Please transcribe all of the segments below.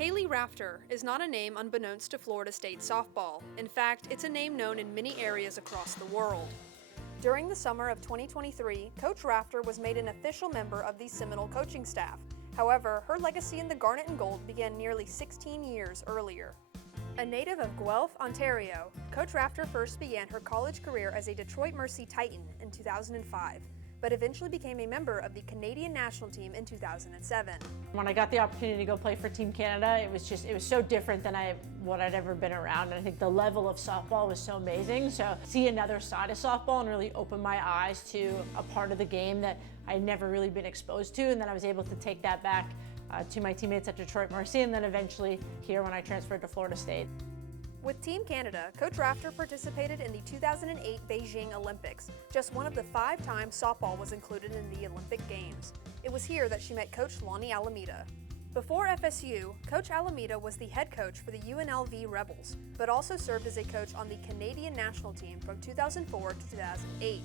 Kaleigh Rafter is not a name unbeknownst to Florida State softball. In fact, it's a name known in many areas across the world. During the summer of 2023, Coach Rafter was made an official member of the Seminole coaching staff. However, her legacy in the Garnet and Gold began nearly 16 years earlier. A native of Guelph, Ontario, Coach Rafter first began her college career as a Detroit Mercy Titan in 2005, but eventually became a member of the Canadian national team in 2007. When I got the opportunity to go play for Team Canada, it was so different than what I'd ever been around. And I think the level of softball was so amazing. So see another side of softball and really open my eyes to a part of the game that I'd never really been exposed to. And then I was able to take that back to my teammates at Detroit Mercy, and then eventually here when I transferred to Florida State. With Team Canada, Coach Rafter participated in the 2008 Beijing Olympics, just one of the 5 times softball was included in the Olympic Games. It was here that she met Coach Lonnie Alameda. Before FSU, Coach Alameda was the head coach for the UNLV Rebels, but also served as a coach on the Canadian national team from 2004 to 2008.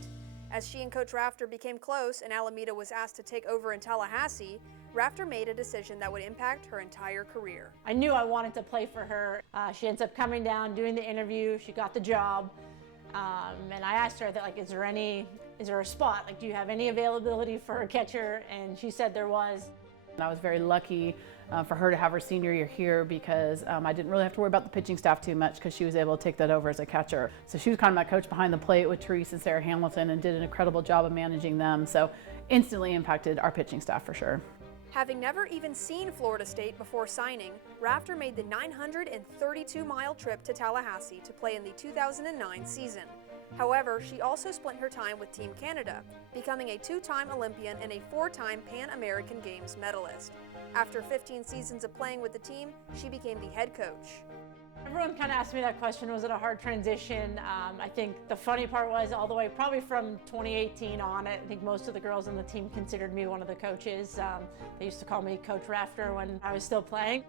As she and Coach Rafter became close and Alameda was asked to take over in Tallahassee, Rafter made a decision that would impact her entire career. I knew I wanted to play for her. She ends up coming down, doing the interview, she got the job, and I asked her that, like, is there a spot? Like, do you have any availability for a catcher? And she said there was. I was very lucky for her to have her senior year here because I didn't really have to worry about the pitching staff too much because she was able to take that over as a catcher. So she was kind of my coach behind the plate with Therese and Sarah Hamilton and did an incredible job of managing them. So instantly impacted our pitching staff for sure. Having never even seen Florida State before signing, Rafter made the 932-mile trip to Tallahassee to play in the 2009 season. However, she also spent her time with Team Canada, becoming a 2-time Olympian and a 4-time Pan American Games medalist. After 15 seasons of playing with the team, she became the head coach. Everyone kind of asked me that question, was it a hard transition? I think the funny part was all the way probably from 2018 on, I think most of the girls on the team considered me one of the coaches. They used to call me Coach Rafter when I was still playing.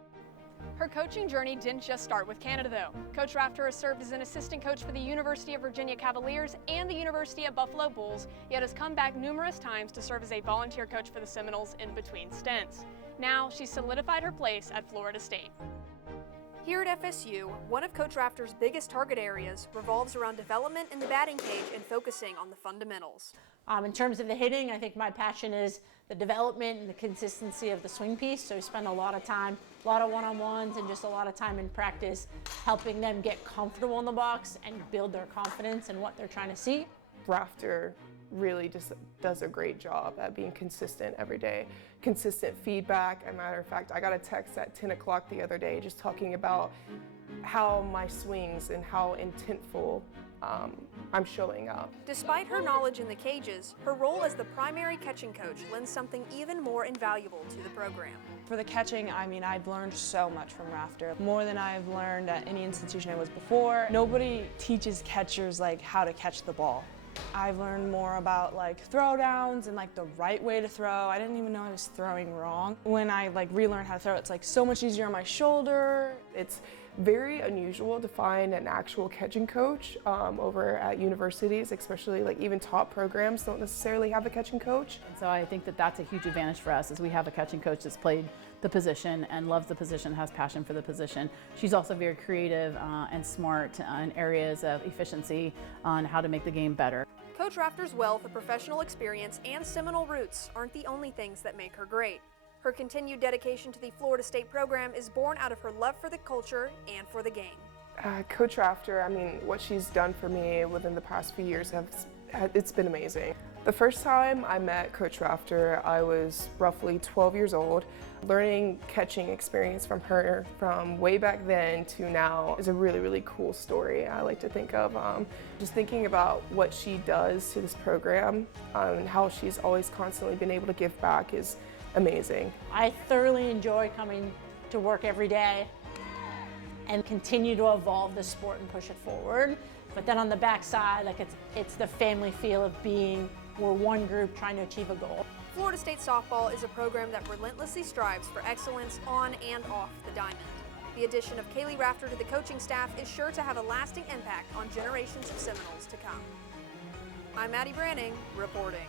Her coaching journey didn't just start with Canada, though. Coach Rafter has served as an assistant coach for the University of Virginia Cavaliers and the University of Buffalo Bulls, yet has come back numerous times to serve as a volunteer coach for the Seminoles in between stints. Now, she's solidified her place at Florida State. Here at FSU, one of Coach Rafter's biggest target areas revolves around development in the batting cage and focusing on the fundamentals. In terms of the hitting, I think my passion is the development and the consistency of the swing piece. So we spend a lot of time, a lot of one-on-ones and just a lot of time in practice helping them get comfortable in the box and build their confidence in what they're trying to see. Rafter really just does a great job at being consistent every day. Consistent feedback. As a matter of fact, I got a text at 10 o'clock the other day just talking about how my swings and how intentful I'm showing up. Despite her knowledge in the cages, her role as the primary catching coach lends something even more invaluable to the program. For the catching, I've learned so much from Rafter, more than I've learned at any institution I was before. Nobody teaches catchers like how to catch the ball. I've learned more about throwdowns and the right way to throw. I didn't even know I was throwing wrong. When I relearned how to throw, it's so much easier on my shoulder. It's very unusual to find an actual catching coach over at universities, especially even top programs don't necessarily have a catching coach. And so I think that that's a huge advantage for us is we have a catching coach that's played the position and loves the position, has passion for the position. She's also very creative and smart in areas of efficiency on how to make the game better. Coach Rafter's wealth of professional experience and Seminole roots aren't the only things that make her great. Her continued dedication to the Florida State program is born out of her love for the culture and for the game. Coach Rafter, what she's done for me within the past few years, it's been amazing. The first time I met Coach Rafter, I was roughly 12 years old. Learning catching experience from her from way back then to now is a really, really cool story I like to think of. Just thinking about what she does to this program and how she's always constantly been able to give back is amazing. I thoroughly enjoy coming to work every day and continue to evolve the sport and push it forward. But then on the backside, it's the family feel of we're one group trying to achieve a goal. Florida State softball is a program that relentlessly strives for excellence on and off the diamond. The addition of Kaleigh Rafter to the coaching staff is sure to have a lasting impact on generations of Seminoles to come. I'm Maddie Branning, reporting.